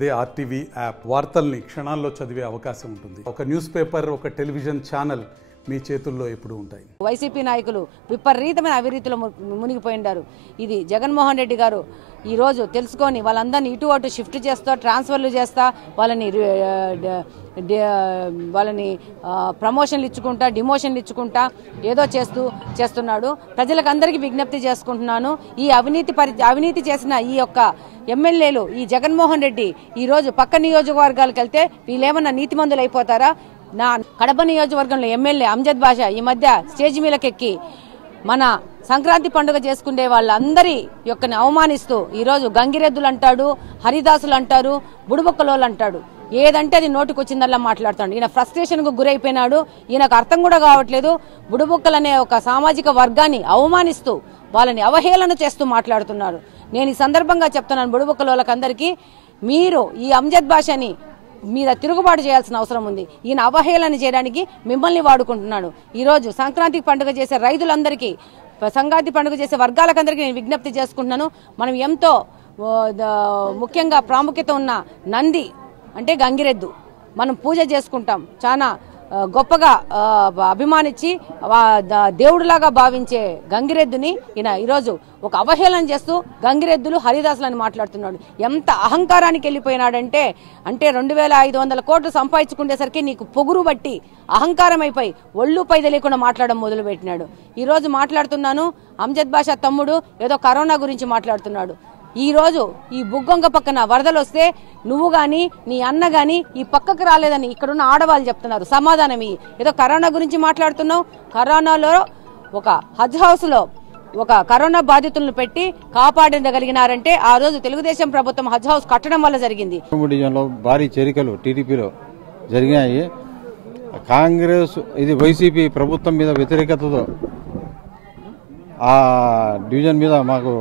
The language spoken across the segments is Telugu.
అదే ఆర్టీవీ యాప్ వార్తల్ని క్షణాల్లో చదివే అవకాశం ఉంటుంది. ఒక న్యూస్ పేపర్, ఒక టెలివిజన్ ఛానల్ మీ చేతుల్లో ఎప్పుడు ఉంటాయి. వైసీపీ నాయకులు విపరీతమైన అవినీతిలో మునిగిపోయిండారు. ఇది జగన్మోహన్ రెడ్డి గారు ఈరోజు తెలుసుకొని వాళ్ళందరినీ ఇటు అటు షిఫ్ట్ చేస్తా, ట్రాన్స్ఫర్లు చేస్తా, వాళ్ళని ప్రమోషన్లు ఇచ్చుకుంటా, డిమోషన్లు ఇచ్చుకుంటా ఏదో చేస్తున్నాడు. ప్రజలకు అందరికీ విజ్ఞప్తి చేసుకుంటున్నాను, ఈ అవినీతి చేసిన ఈ యొక్క ఎమ్మెల్యేలు, ఈ జగన్మోహన్ రెడ్డి ఈరోజు పక్క నియోజకవర్గాలకు వెళ్తే వీళ్ళేమన్నా నీతిమంతులు అయిపోతారా? నా కడప నియోజకవర్గంలో ఎమ్మెల్యే అంజద్ బాషా ఈ మధ్య స్టేజ్ మీదకెక్కి మన సంక్రాంతి పండుగ చేసుకునే వాళ్ళందరి యొక్కని అవమానిస్తూ ఈరోజు గంగిరెద్దులు అంటాడు, హరిదాసులు అంటారు, బుడుబొక్కలోళ్ళు అంటాడు. ఏదంటే అది నోటికి వచ్చిందల్లా మాట్లాడుతాడు. ఈయన ఫ్రస్ట్రేషన్కు గురైపోయినాడు. ఈయనకు అర్థం కూడా కావట్లేదు. బుడుబొక్కలు అనే ఒక సామాజిక వర్గాన్ని అవమానిస్తూ వాళ్ళని అవహేళన చేస్తూ మాట్లాడుతున్నారు. నేను ఈ సందర్భంగా చెప్తున్నాను బుడుబొక్కలోళ్ళకందరికీ, మీరు ఈ అంజద్ బాషాని మీద తిరుగుబాటు చేయాల్సిన అవసరం ఉంది. ఈయన అవహేళన చేయడానికి మిమ్మల్ని వాడుకుంటున్నాడు. ఈరోజు సంక్రాంతి పండుగ చేసే రైతులందరికీ, సంక్రాంతి పండుగ చేసే వర్గాలకందరికీ నేను విజ్ఞప్తి చేసుకుంటున్నాను. మనం ఎంతో ముఖ్యంగా ప్రాముఖ్యత ఉన్న నంది అంటే గంగిరెద్దు మనం పూజ చేసుకుంటాం. చాలా గొప్పగా అభిమానించి దేవుడిలాగా భావించే గంగిరెద్దుని ఈయన ఈరోజు ఒక అవహేళన చేస్తూ గంగిరెద్దులు హరిదాసులని మాట్లాడుతున్నాడు. ఎంత అహంకారానికి వెళ్ళిపోయినాడంటే 2500 కోట్లు సంపాదించుకునేసరికి నీకు పొగురు బట్టి అహంకారం అయిపోయి ఒళ్ళు పై తెలియకుండా మాట్లాడడం మొదలుపెట్టినాడు. ఈరోజు మాట్లాడుతున్నాను, అంజద్ బాషా తమ్ముడు ఏదో కరోనా గురించి మాట్లాడుతున్నాడు. ఈ రోజు ఈ బుగ్గొంగ పక్కన వరదలు వస్తే నువ్వు గాని నీ అన్న గాని ఈ పక్కకు రాలేదని ఇక్కడున్న ఆడవాళ్ళు చెప్తున్నారు. సమాధానం ఏదో కరోనా గురించి మాట్లాడుతున్నావు. కరోనాలో ఒక హజ్ హౌస్ లో ఒక కరోనా బాధితులను పెట్టి కాపాడగలిగినారంటే ఆ రోజు తెలుగుదేశం ప్రభుత్వం హజ్ హౌస్ కట్టడం వల్ల జరిగింది. భారీ చేరికలు టీడీపీలో జరిగాయి. కాంగ్రెస్ ఇది వైసీపీ ప్రభుత్వం మీద వ్యతిరేకతతో ఆ డివిజన్ మీద మాకు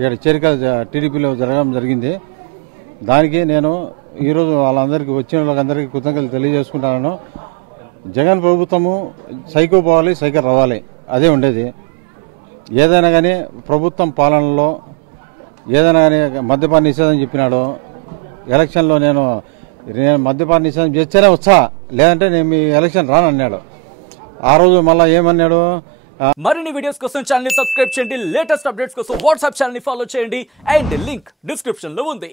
ఇక్కడ చేరిక టీడీపీలో జరగడం జరిగింది. దానికి నేను ఈరోజు వాళ్ళందరికీ వచ్చిన వాళ్ళందరికీ కృతజ్ఞతలు తెలియజేసుకుంటాను. జగన్ ప్రభుత్వము సైకో పోవాలి, సైకో రావాలి, అదే ఉండేది. ఏదైనా కానీ ప్రభుత్వం పాలనలో ఏదైనా కానీ మద్యపాన నిషేధం చెప్పినాడు. ఎలక్షన్లో నేను మద్యపాన నిషేధం చేస్తేనే వచ్చా, లేదంటే నేను మీ ఎలక్షన్ రానన్నాడు. ఆ రోజు మళ్ళీ ఏమన్నాడు? మరిన్ని వీడియోస్ కోసం ఛానల్ ని సబ్స్క్రైబ్ చేయండి. లేటెస్ట్ అప్డేట్స్ కోసం వాట్సాప్ ఛానల్ ని ఫాలో చేయండి. అండ్ లింక్ డిస్క్రిప్షన్ లో ఉంది.